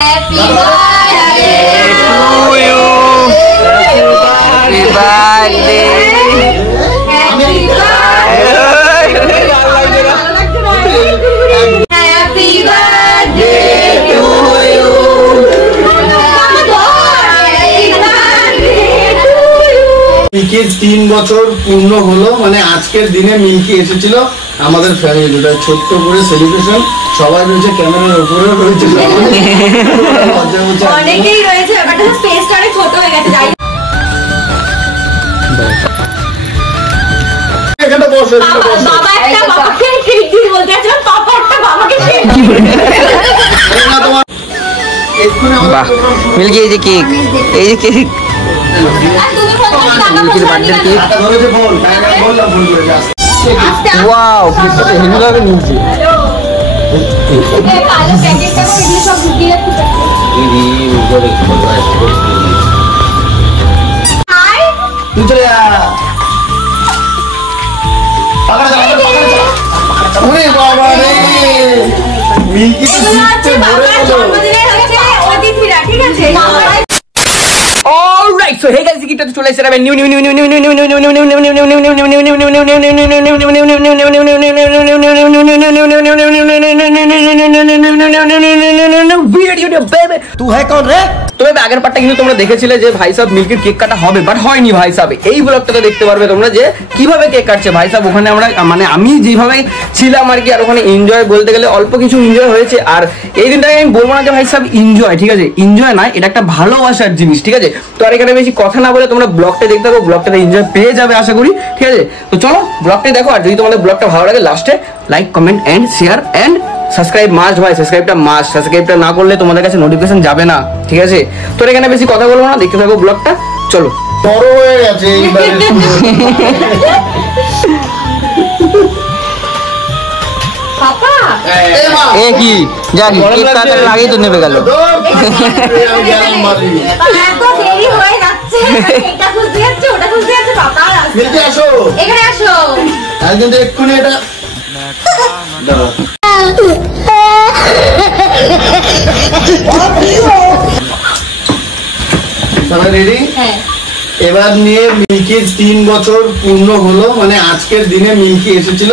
Happy birthday to you. Happy birthday. Happy birthday. Happy birthday to you. মিল্কির 3 বছর পূর্ণ হলো, মানে আজকের দিনে মিল্কি এসেছিল আমাদের ফ্যামিলিটা ছোট্ট করে সেলিব্রেশন। সবাই রয়েছে ক্যামেরার উপরে রয়েছে, অনেকেই রয়েছে, বাট স্পেসটা অনেক ছোট হয়ে গেছে। যাই এখানে বসে বাবা একটা বাবাকে কেক দিয়ে বলতে আছে, পাপা একটা বাবাকে কেক না তোমার এক্ষুনি বাহ, মিল্কি এই যে কেক, এই যে কেক মিল্কির বার্থডে কেক। ধরেছে ফোন, বললাম ফোন করে আসতে। ওয়াও, কেকটা হেভি লাগে নিচে। এই কালো প্যাকেটটা করে দিয়ে সব ঢুকিয়ে রাখতে হাই তুই চলে যা। ওরে বাবা রে, মিল্কি তো জিততে মরে গেল। জন্মদিনে হচ্ছে অতিথিরা, ঠিক আছে? অলরাইট, সো হে গাইস, গিফটটা চলে এসেছে নিউ ভিডিও বেবি। তু হ্যাঁ কौन রে? তবে আগের পার্টটা কিন্তু তোমরা দেখেছিলে যে ভাই সাহেব মিল্কির কেক কাটা হবে, বাট হয়নি ভাই সাহেব। এই ব্লগটাতে দেখতে পারবে তোমরা যে কিভাবে কেক কাটছে ভাই সাহেব। ওখানে আমরা মানে আমি যেভাবে ছিলাম আর কি, আর ওখানে এনজয় বলতে গেলে অল্প কিছু এনজয় হয়েছে। আর এই দিনটাকে আমি বলবো না যে ভাই সাহেব এনজয়, ঠিক আছে? এনজয় না, এটা একটা ভালোবাসার জিনিস, ঠিক আছে? তো আর এখানে বেশি কথা না বলে তোমরা ব্লগটা দেখতে থাকো, ব্লগটাতে এনজয় পেয়ে যাবে আশা করি, ঠিক আছে? তো চলো ব্লগটা দেখো। আর যদি তোমাদের ব্লগটা ভালো লাগে লাস্টে like, comment and share and subscribe must ভাই। সাবস্ক্রাইবটা মাস্ট, সাবস্ক্রাইবটা না করলে তোমাদের কাছে নোটিফিকেশন যাবে না, ঠিক আছে? তো এখানে বেশি কথা বলবো না, দেখতে থাকো ব্লগটা, চলো। বড় হয়ে গেছে এইবারে। পাপা এ কি জানি কেক কাটার আগেই তো নেবে গেল। এত দেরি হয়ে যাচ্ছে, এটা খুঁজতে যাচ্ছে, ওটা খুঁজতে যাচ্ছে। পাপা মিল্কি আসো, এখানে আসো। একদিন তো এক্ষুনি এটা সবাই রেডি? হ্যাঁ, এবার নিয়ে মিল্কির 3 বছর পূর্ণ হলো, মানে আজকের দিনে মিল্কি এসেছিল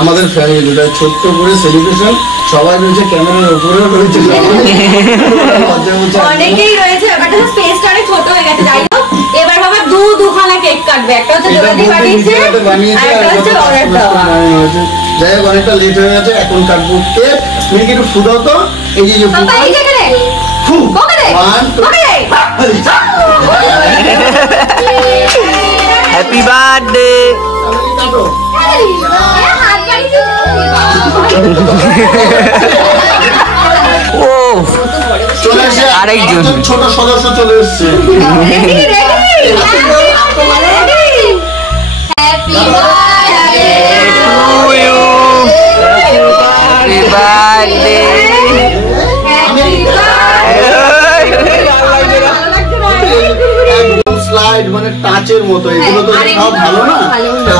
আমাদের ফ্যামিলিটা ছোট্ট করে সেলিব্রেশন। সবাই রয়েছে ক্যামেরার উপরে রয়েছে, অনেকেই রয়েছে, বাট স্পেসটা অনেক ছোট হয়ে গেছে। যাই হোক, এবার বাবা দুখানা কেক কাটবে। একটা হচ্ছে জোড়াটি বানিয়েছে, আর একটা হচ্ছে অর্ডার দেওয়া। যাই হোক, অনেকটা লেট হয়ে গেছে, এখন কাটবো কেক। মিল্কি একটু ফু দাও তো, এই যে পাপা এই যেখানে ফু। ওখানে ওখানে হ্যাপি বার্থডে। কাটো। হাত বাড়িয়েছে। ও চলে এসে আরেকজন ছোট সদস্য চলে এসছে। Ready ready happy birthday to you. Happy birthday. Slide মানে টাচের মতো, এগুলো তো খাও ভালো না,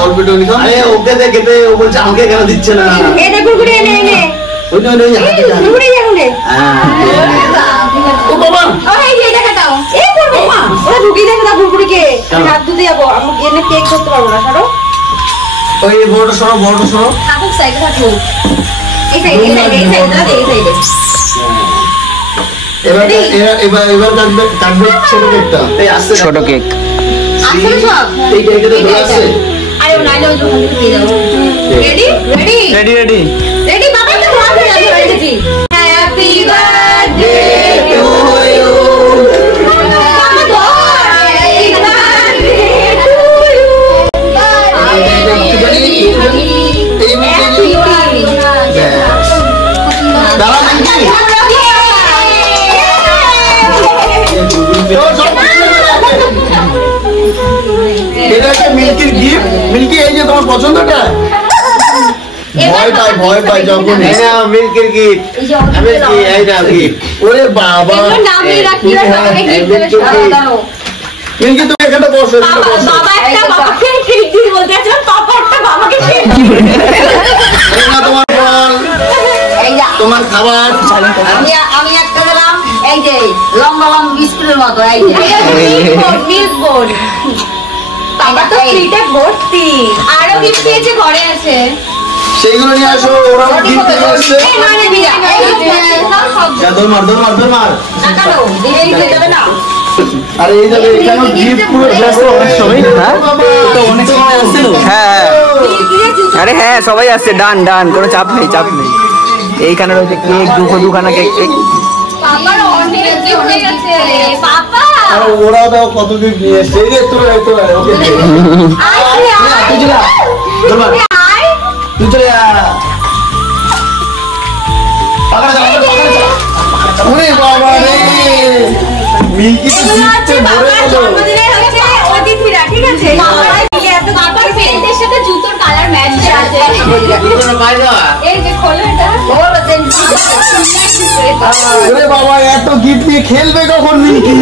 অল্প একটু খাও। আরে ওকে দেখে ও বলছে আমাকে কেন দিচ্ছে না? এটা কুরকুরে এনে এনে ওই জন্য কুরকুরে এনে ও বাবা, ওই যে এটা কাটাও। এই করবো মা, ওরা ঢুকিয়ে দেখো না কুরকুরিকে। আমি হাত ধুতে যাবো, আমি এনে কেক করতে পারবো না। ছাড়ো, ওই বড়টা সরো, বড়টা সরো। থাকুক সাইডে থাকুক। এই সাইডে এই সাইডে এই সাইডে এই সাইডে। এবার এবার কাটবে ছোট কেকটা। এই আসছে ছোট কেক। আসলে সব এই কেকটা তো ধরে আসছে। আরে ও নাইলে ওই ওখান থেকে পেয়ে যাবো। Ready ready ready ready. Ready বাবা, তো তোমার হয়ে যাবে ready. Happy birthday to you. বাবা ধর, হ্যাপি বার্থডে টু ইউ। এই মিনিটে দাঁড়া মিল্কি। এটা একটা মিল্কির গিফট। মিল্কি, এই যে তোমার পছন্দটা। ভয় পাই যখন এই না মিল্কের গিফট। আমি কি এই না গিফট। ওরে বাবা, এগুলো নামিয়ে রাখি আর বাবাকে গিফট দেবে। দাঁড়াও মিল্কি তুমি এখানে বসো, এখানে বসো। বাবা একটা বাবাকে কেক দিয়ে বলতে আছে, পাপা একটা বাবাকে কেক তোমার বল, তোমার খাবার। আমি একটা দিলাম। লম্বা লম্বা বিস্কুটের মতো এই যে মিল্ক বোর্ড বাবা তো ফ্রিতে ভর্তি আরো গিফট পেয়েছে ঘরে আছে সেইগুলো নিয়ে আসো ওরা গিফট নিয়ে আসছে এই মানে বিরা যা দৌড় মার নাকালো এই যে যাবে না আরে এই যাবে কেন গিফট পুরো ব্যস্ত অনেক সময় হ্যাঁ তো অনেক সময় আসছিল হ্যাঁ আরে হ্যাঁ সবাই আসছে ডান ডান কোনো চাপ নেই এইখানে রয়েছে কেক দুখানা কেক পাপার অনেক গিফট হয়ে গেছে পাপা আরে ওরা দাও কত গিফট নিয়ে এসছে এই যে তোরা ওকে দে তুই চলে দৌড় মার তুই চলে পাকড়া যা ওরে বাবা রে মিল্কি তো জিততে ভরে গেল জন্মদিনে হচ্ছে অতিথিরা ঠিক আছে বাবাই মিলে এত বাবার প্যান্টের সাথে জুতোর কালার ম্যাচ আছে এই যে খোলো এটা খোলো দেন ওরে বাবা এত গিফট নিয়ে খেলবে কখন মিল্কি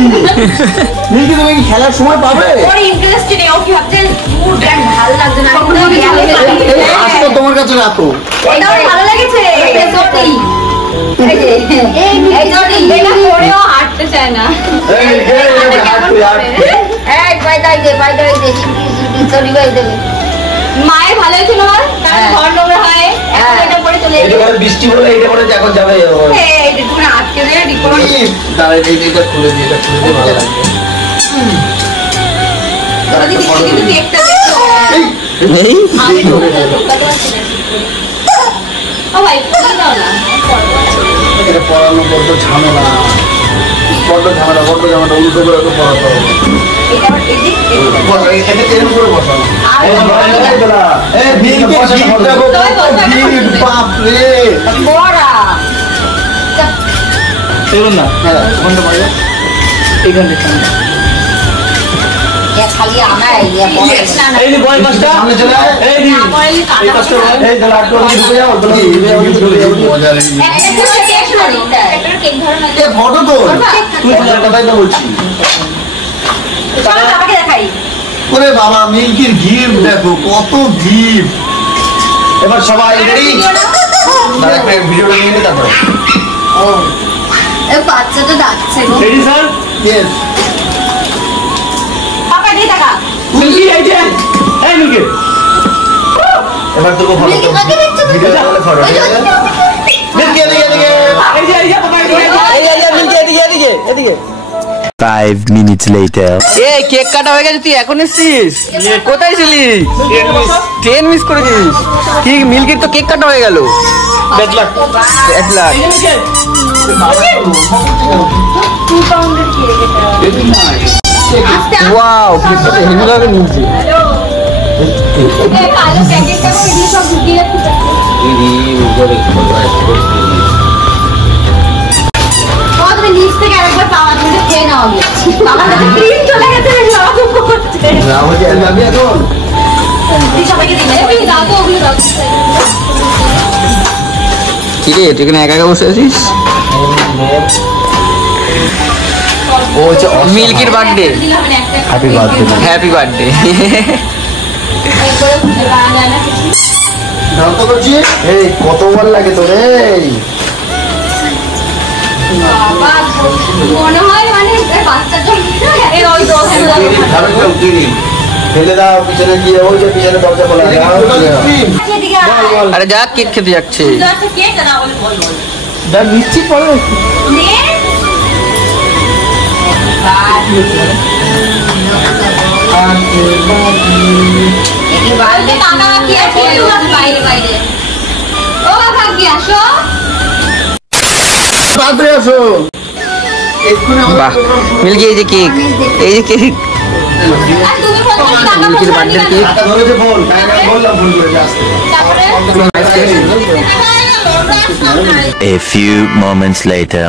মিল্কি তুমি কি খেলার সময় পাবে ওর ইন্টারেস্ট নেই ও কি ভাবছে মুড ভালো লাগছে না আসতো তোমার কাছে রাখো এটা ওর ভালো লেগেছে এই সত্যি এই জনি এটা পরেও হাঁটতে চায় না এই মায়ের ভালো হয়েছিল কারণ ঘর নোংরা হয় এখন এটা পরে চলে এটা করে বৃষ্টি হলো এটা করে এখন যাবে এইটা পুরো আটকে দিয়ে ডিপোর তাহলে এইটা খুলে দিয়ে ভালো লাগবে কিন্তু কেকটা দেখো এই আমি তো ঢোকাতে পারছি না ও ভাই দাও না এটা পড়ানো বড্ড ঝামেলা উল্টো করে তো পড়াতে হবে এটা আবার এই যে এটা এরকম করে বসানো এই মিল্কি গিফট দেখো গিফট বাপ রে বড়া চলুন না কোনটা পারবে এইখানে খালি আমার এই যে বয় মাছটা সামনে চলে আয় এই দি না পড়লে এই পাশটা বয় এই দাঁড়া একটু ঢুকে যাও মজা রে কেক ধরো না এ ফটো তো তুই কথাই তো বলছি চলো বাবাকে দেখাই ওরে বাবা মিল্কির গিফট দেখো কত গিফট এবার সবাই রেডি দাঁড়া একটা ভিডিওটা নিয়ে নে তারপর এ বাচ্চাটা ডাকছে গো রেডি স্যার ইয়েস পাপা দিয়ে দেখা মিল্কি এই যে এই মিল্কি এবার তোকে ফটো মিল্কি কাকে দেখছো তুমি? ভিডিও করে ফটো ওই যে, মিল্কি এদিকে এই যে বাবা এই মিল্কি এদিকে 5 minutes later. এই কেক কাটা হয়ে গেছে তুই এখন এসেছিস কোথায় ছিলি ট্রেন মিস করেছিস কি মিল্কির তো কেক কাটা হয়ে গেল ব্যাড লাক ওয়াও কেকটা হেভি ভাবে নিয়েছি এ কালো প্যাকেটটা করে দিয়ে সব ঢুকিয়ে রাখতে তুমি নিচ থেকে আরেকবার পাওয়া তুমি খেয়ে নাও বাবা কাছে ক্রিম চলে গেছে লাভ করছে আমি এখন তুই সবাইকে দিলে ওই দাও তো ওগুলো দাও কি রে তুই এখানে একা একা বসে আছিস ও হচ্ছে মিল্কির birthday happy birthday happy birthday দাঁত করছি এই কতবার লাগে তোর এই মনে হয় মানে বাচ্চার জন্য ওই তো ফেলে দাও পিছনে গিয়ে ওই যে পিছনে দরজা খোলা আরে যা কেক খেতে যাচ্ছে কেক না বলে বল বল দেখ নিচ্ছি পরে নে কাকা কি আছে বাইরে বাইরে ও কাকা কি আসো তাড়াতাড়ি আসো বাহ মিল্কি এই যে কেক এই যে কেক আর তুমি ফোন করো কাকা মিল্কির বার্থডে কেক ধরেছে ফোন বললাম ফোন করে আসতে তারপরে A few moments later.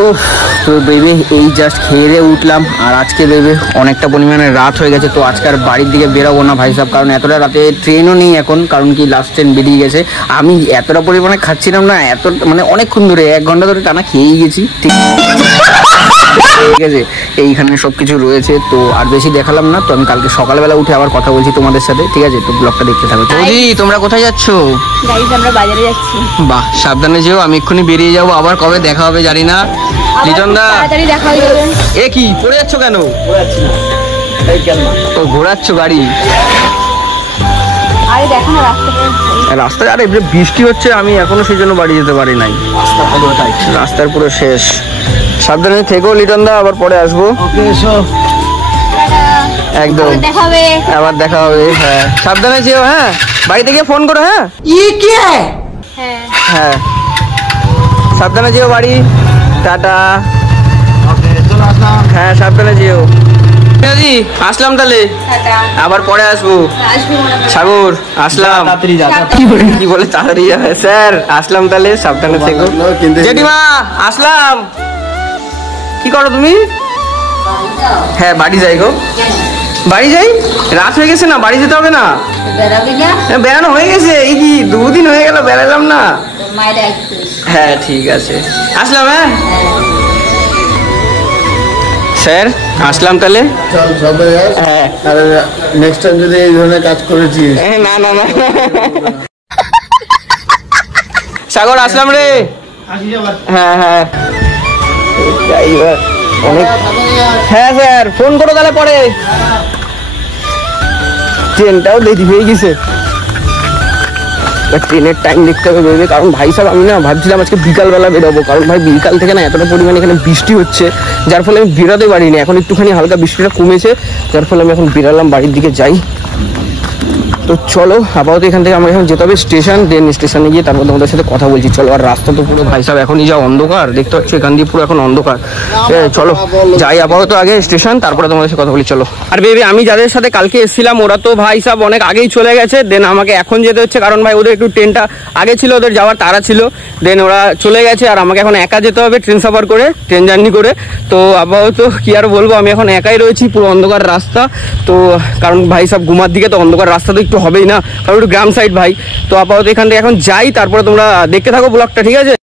উফ তো বেবে এই জাস্ট খেয়ে দিয়ে উঠলাম আর আজকে বেবে অনেকটা পরিমাণে রাত হয়ে গেছে তো আজকে আর বাড়ির দিকে বেরোবো না ভাই সাহেব কারণ এতটা রাতে ট্রেনও নেই এখন কারণ কি লাস্ট ট্রেন বেরিয়ে গেছে আমি এতটা পরিমাণে খাচ্ছিলাম না এত মানে অনেকক্ষণ ধরে 1 ঘন্টা ধরে টানা খেয়েই গেছি ঠিক ঠিক আছে, এইখানে সবকিছু রয়েছে। তো আর বেশি দেখালাম না, তো আমি কালকে সকালবেলা উঠে আবার কথা বলছি তোমাদের সাথে, ঠিক আছে? তো ব্লগটা দেখতে থাকো। বৌদি তোমরা কোথায় যাচ্ছ? গাইস আমরা বাজারে যাচ্ছি। বাহ, সাবধানে যেও, আমি এক্ষুনি বেরিয়ে যাবো, আবার কবে দেখা হবে জানি না। লিটন দা, তাড়াতাড়ি দেখা হয়ে যাবে। এ কি পড়ে যাচ্ছ কেন? ও ঘোরাচ্ছ গাড়ি? আরে দেখো না রাস্তাটা। রাস্তায় আরে বৃষ্টি হচ্ছে, আমি এখনো সেই জন্য বাড়ি যেতে পারি নাই। রাস্তার পুরো শেষ। সাবধানে থেকো লিটন দা, আবার পরে আসবো। একদম দেখা হবে। আবার দেখা হবে। হ্যাঁ সাবধানে যেও। হ্যাঁ বাড়িতে গিয়ে ফোন করো। হ্যাঁ হ্যাঁ হ্যাঁ সাবধানে যেও বাড়ি। টাটা। হ্যাঁ সাবধানে যেও। আসলাম তাহলে, আবার পরে আসবো। সাগর আসলাম। কি বলে তাড়াতাড়ি যাবে? স্যার আসলাম তাহলে, সাবধানে থেকো। জেঠিমা আসলাম। কি করো তুমি? হ্যাঁ বাড়ি যাই গো। বাড়ি যাই? রাত হয়ে গেছে না, বাড়ি যেতে হবে না? বেড়ানো হয়ে গেছে, এই কি 2 দিন হয়ে গেল বেড়ালাম না। হ্যাঁ ঠিক আছে, আসলাম। হ্যাঁ স্যার আসলাম তাহলে। চল সবাই আস। হ্যাঁ আর নেক্সট টাইম যদি এই ধরনের কাজ করেছিস, না না না। সাগর আসলাম রে। হ্যাঁ হ্যাঁ অনেক। হ্যাঁ স্যার ফোন করো তাহলে পরে। ট্রেনটাও দেরি হয়ে গেছে, ট্রেনের টাইম দেখতে হবে বেরোবে। কারণ ভাই সাহেব আমি না ভাবছিলাম আজকে বিকালবেলা বেরোবো, কারণ ভাই বিকাল থেকে না এতটা পরিমাণে এখানে বৃষ্টি হচ্ছে, যার ফলে আমি বেরোতে পারিনি। এখন একটুখানি হালকা বৃষ্টিটা কমেছে, যার ফলে আমি এখন বেরোলাম, বাড়ির দিকে যাই। তো চলো আপাতত এখান থেকে আমরা এখন যেতে হবে স্টেশন, দেন স্টেশনে গিয়ে তারপর তোমাদের সাথে কথা বলছি। চলো, আর রাস্তা তো পুরো ভাই সাহেব এখনই যা অন্ধকার দেখতে পাচ্ছ, এখান দিয়ে পুরো এখন অন্ধকার। চলো যাই আপাতত আগে স্টেশন, তারপরে তোমাদের সাথে কথা বলি। চলো। আর বেবি আমি যাদের সাথে কালকে এসেছিলাম ওরা তো ভাই সাহেব অনেক আগেই চলে গেছে, দেন আমাকে এখন যেতে হচ্ছে, কারণ ভাই ওদের একটু ট্রেনটা আগে ছিল, ওদের যাওয়ার তাড়া ছিল, দেন ওরা চলে গেছে। আর আমাকে এখন একা যেতে হবে ট্রেন সাফার করে, ট্রেন জার্নি করে। তো আপাতত কি আর বলবো, আমি এখন একাই রয়েছি, পুরো অন্ধকার রাস্তা। তো কারণ ভাই সাহেব ঘুমার দিকে তো অন্ধকার রাস্তা তো একটু হবেই না, কারণ একটু গ্রাম সাইড ভাই। তো আপাতত এখান থেকে এখন যাই, তারপরে তোমরা দেখতে থাকো ব্লগটা, ঠিক আছে?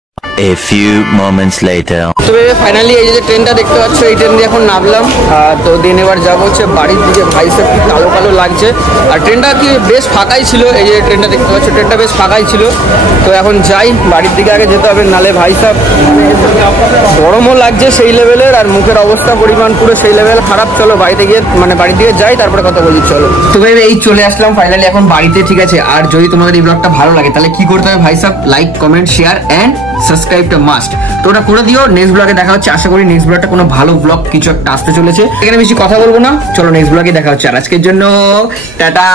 A few moments later. তো ফাইনালি এই যে ট্রেনটা দেখতে পাচ্ছ, এই ট্রেন দিয়ে এখন নামলাম। তো দিন এবার যাবো হচ্ছে বাড়ির দিকে। ভাই সাহেব কি কালো কালো লাগছে, আর ট্রেনটা কি বেশ ফাঁকাই ছিল। এই যে ট্রেনটা দেখতে পাচ্ছ, ট্রেনটা বেশ ফাঁকাই ছিল। তো এখন যাই বাড়ির দিকে, আগে যেতে হবে, নালে ভাই সাহেব গরমও লাগছে সেই লেভেলের, আর মুখের অবস্থা পরিমাণ পুরো সেই লেভেল খারাপ। চলো বাড়িতে গিয়ে বাড়ির দিকে যাই, তারপরে কথা বলি। চলো। তো ভাই এই চলে আসলাম ফাইনালি এখন বাড়িতে, ঠিক আছে? আর যদি তোমাদের এই ব্লগটা ভালো লাগে তাহলে কি করতে হবে ভাই সাহেব? লাইক, কমেন্ট, শেয়ার অ্যান্ড সাবস্ক্রাইবটা মাস্ট। তো ওটা করে দিও। নেক্সট ব্লগে দেখা হচ্ছে, আশা করি নেক্সট ব্লগটা কোনো ভালো ব্লগ কিছু একটা আসতে চলেছে। এখানে বেশি কথা বলবো না, চলো নেক্সট ব্লগে দেখা হচ্ছে। আর আজকের জন্য টাটা।